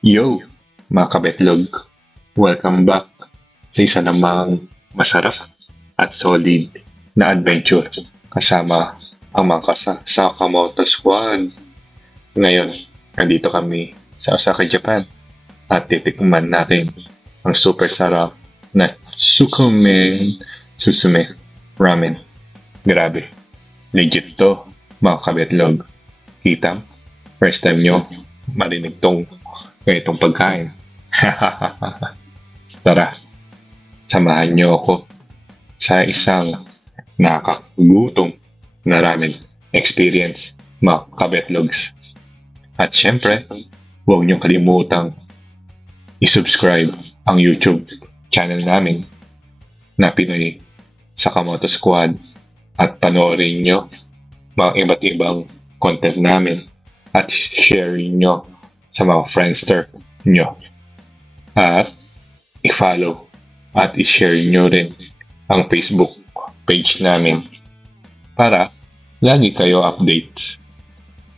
Yo, mga kabetlog! Welcome back sa isa namang masarap at solid na adventure kasama ang mga Sakamoto Squad. Ngayon, nandito kami sa Osaka, Japan at titikman natin ang super sarap na Susume Ramen. Grabe, legit to mga kabetlog. Kitang, first time nyo marinig tong ganitong pagkain. Tara, samahan niyo ako sa isang nakakagutom na ramen experience, mga kabetlogs. At syempre, huwag niyong kalimutang i-subscribe ang YouTube channel namin na Pinoy Sakamoto Squad at panoorin nyo mga iba't ibang content namin at share nyo sa mga friendster nyo. At i-follow at i-share nyo rin ang Facebook page namin para lagi kayo updates.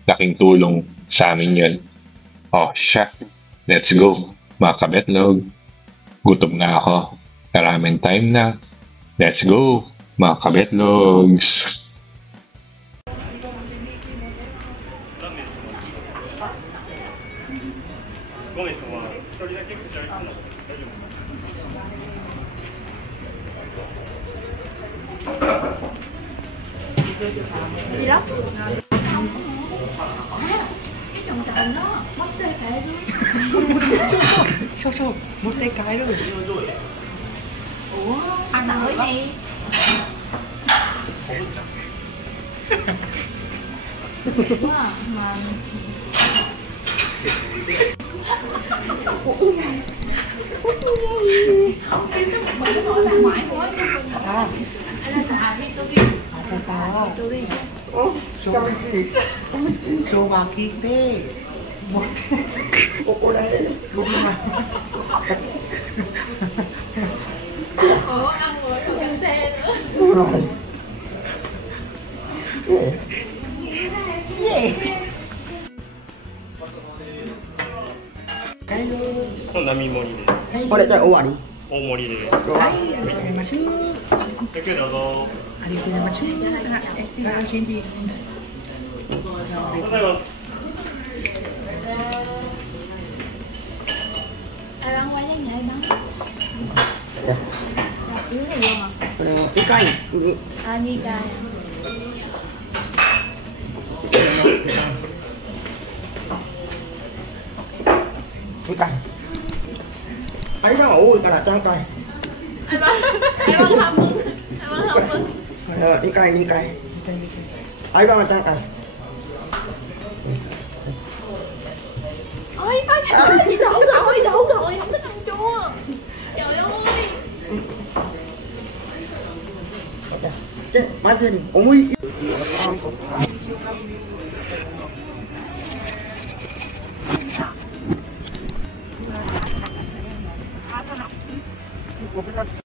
Laking tulong sa amin yun. Oh, siya. Let's go, mga kabetlog. Gutom na ako. Ramen time na. Let's go, mga kabetlogs. Gì đó không cái trồng trồng đó mất tay kệ luôn. sao mất tay cái rồi. Ủa anh đợi đi quá mà không biết nó mình hỏi bà ngoại của anh là Victoria. Victoria. Sobakite. Ủa ăn rồi còn ăn xe nữa.並盛りで。これじゃあ終わり。大盛りで。はい、ありがとうございます。ゆっくりどうぞ。ありがとうございます。楽しんで。ありがとうございます。Ai ăn quay với nhảy bắn. Uống này luôn hả? これも一回に。À nghi cay. 一回。相葉が多いからちゃんかい。Ai bắn không bưng. Ai bắn không bưng. 二回二回。相葉がちゃんかい。Ôi có gì đâu rồi không thích ăn chua. Trời ơi. で、マジで重い。